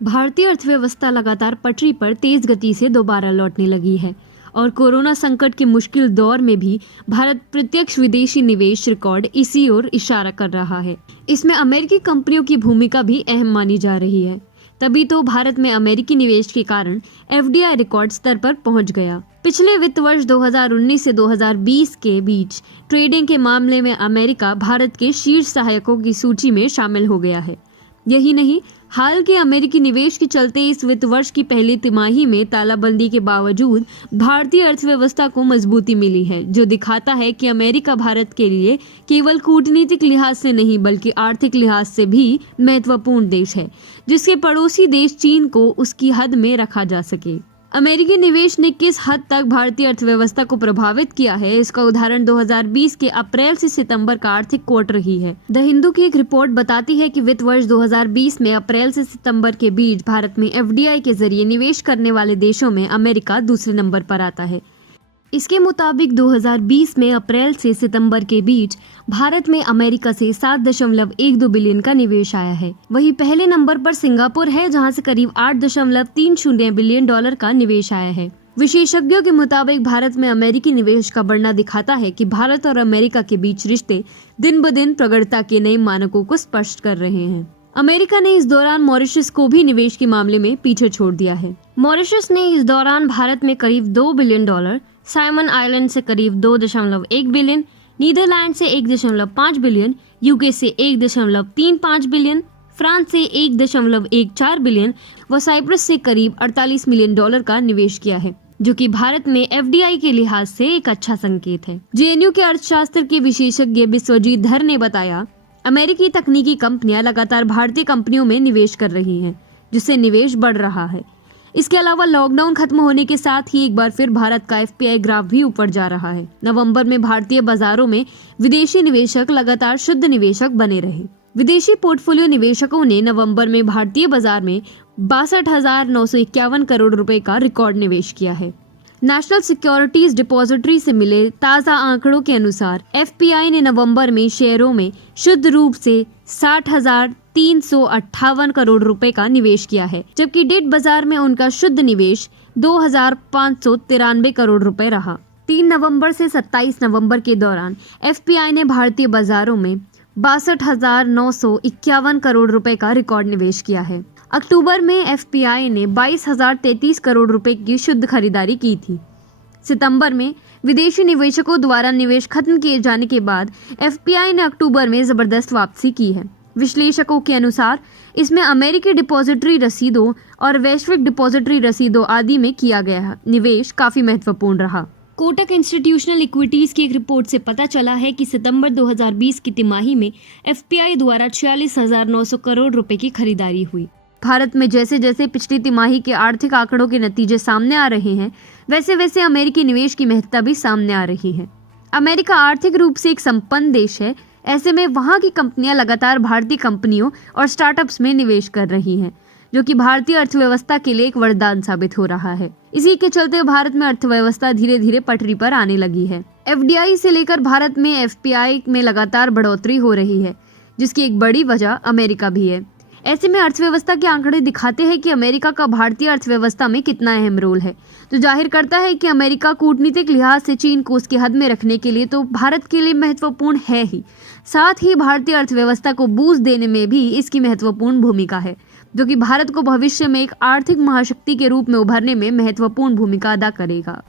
भारतीय अर्थव्यवस्था लगातार पटरी पर तेज गति से दोबारा लौटने लगी है और कोरोना संकट के मुश्किल दौर में भी भारत प्रत्यक्ष विदेशी निवेश रिकॉर्ड इसी ओर इशारा कर रहा है। इसमें अमेरिकी कंपनियों की भूमिका भी अहम मानी जा रही है। तभी तो भारत में अमेरिकी निवेश के कारण एफडीआई रिकॉर्ड स्तर पर पहुंच गया। पिछले वित्त वर्ष 2019 से 2020 के बीच ट्रेडिंग के मामले में अमेरिका भारत के शीर्ष सहायकों की सूची में शामिल हो गया है। यही नहीं, हाल के अमेरिकी निवेश के चलते इस वित्त वर्ष की पहली तिमाही में तालाबंदी के बावजूद भारतीय अर्थव्यवस्था को मजबूती मिली है, जो दिखाता है कि अमेरिका भारत के लिए केवल कूटनीतिक लिहाज से नहीं बल्कि आर्थिक लिहाज से भी महत्वपूर्ण देश है, जिसके पड़ोसी देश चीन को उसकी हद में रखा जा सके। अमेरिकी निवेश ने किस हद तक भारतीय अर्थव्यवस्था को प्रभावित किया है, इसका उदाहरण 2020 के अप्रैल से सितंबर का आर्थिक क्वार्टर रही है। द हिंदू की एक रिपोर्ट बताती है कि वित्त वर्ष 2020 में अप्रैल से सितंबर के बीच भारत में एफडीआई के जरिए निवेश करने वाले देशों में अमेरिका दूसरे नंबर पर आता है। इसके मुताबिक 2020 में अप्रैल से सितंबर के बीच भारत में अमेरिका से 7.12 बिलियन का निवेश आया है। वहीं पहले नंबर पर सिंगापुर है, जहां से करीब 8.30 बिलियन डॉलर का निवेश आया है। विशेषज्ञों के मुताबिक भारत में अमेरिकी निवेश का बढ़ना दिखाता है कि भारत और अमेरिका के बीच रिश्ते दिन ब दिन प्रगढ़ता के नए मानकों को स्पष्ट कर रहे हैं। अमेरिका ने इस दौरान मॉरिशस को भी निवेश के मामले में पीछे छोड़ दिया है। मॉरिशस ने इस दौरान भारत में करीब $2 बिलियन, साइमन आइलैंड से करीब 2.1 बिलियन, नीदरलैंड से 1.5 बिलियन, यूके से 1.35 बिलियन, फ्रांस से 1.14 बिलियन व साइप्रस से करीब $48 मिलियन का निवेश किया है, जो कि भारत में एफडीआई के लिहाज से एक अच्छा संकेत है। जेएनयू के अर्थशास्त्र के विशेषज्ञ विश्वजीत धर ने बताया, अमेरिकी तकनीकी कंपनियां लगातार भारतीय कंपनियों में निवेश कर रही हैं, जिससे निवेश बढ़ रहा है। इसके अलावा लॉकडाउन खत्म होने के साथ ही एक बार फिर भारत का एफपीआई ग्राफ भी ऊपर जा रहा है। नवंबर में भारतीय बाजारों में विदेशी निवेशक लगातार शुद्ध निवेशक बने रहे। विदेशी पोर्टफोलियो निवेशकों ने नवंबर में भारतीय बाजार में 62,951 करोड़ रुपए का रिकॉर्ड निवेश किया है। नेशनल सिक्योरिटीज डिपॉजिटरी से मिले ताज़ा आंकड़ों के अनुसार एफपीआई ने नवंबर में शेयरों में शुद्ध रूप से 60,358 करोड़ रुपए का निवेश किया है, जबकि डेट बाजार में उनका शुद्ध निवेश 2,593 करोड़ रुपए रहा। 3 नवंबर से 27 नवंबर के दौरान एफपीआई ने भारतीय बाजारों में 62,951 करोड़ रुपए का रिकॉर्ड निवेश किया है। अक्टूबर में एफपीआई ने 22,033 करोड़ रुपए की शुद्ध खरीदारी की थी। सितंबर में विदेशी निवेशकों द्वारा निवेश खत्म किए जाने के बाद एफपीआई ने अक्टूबर में जबरदस्त वापसी की है। विश्लेषकों के अनुसार इसमें अमेरिकी डिपॉजिटरी रसीदों और वैश्विक डिपॉजिटरी रसीदों आदि में किया गया निवेश काफी महत्वपूर्ण रहा। कोटक इंस्टीट्यूशनल इक्विटीज की एक रिपोर्ट से पता चला है कि सितंबर 2020 की तिमाही में एफपीआई द्वारा 46,900 करोड़ रुपए की खरीदारी हुई। भारत में जैसे जैसे पिछली तिमाही के आर्थिक आंकड़ों के नतीजे सामने आ रहे हैं, वैसे वैसे अमेरिकी निवेश की महत्ता भी सामने आ रही है। अमेरिका आर्थिक रूप से एक संपन्न देश है, ऐसे में वहां की कंपनियां लगातार भारतीय कंपनियों और स्टार्टअप्स में निवेश कर रही हैं, जो कि भारतीय अर्थव्यवस्था के लिए एक वरदान साबित हो रहा है। इसी के चलते भारत में अर्थव्यवस्था धीरे धीरे पटरी पर आने लगी है। एफडीआई से लेकर भारत में एफपीआई में लगातार बढ़ोतरी हो रही है, जिसकी एक बड़ी वजह अमेरिका भी है। ऐसे में अर्थव्यवस्था के आंकड़े दिखाते हैं कि अमेरिका का भारतीय अर्थव्यवस्था में कितना अहम रोल है, जो जाहिर करता है कि अमेरिका कूटनीतिक लिहाज से चीन को उसकी हद में रखने के लिए तो भारत के लिए महत्वपूर्ण है ही, साथ ही भारतीय अर्थव्यवस्था को बूस्ट देने में भी इसकी महत्वपूर्ण भूमिका है, जो कि भारत को भविष्य में एक आर्थिक महाशक्ति के रूप में उभरने में महत्वपूर्ण भूमिका अदा करेगा।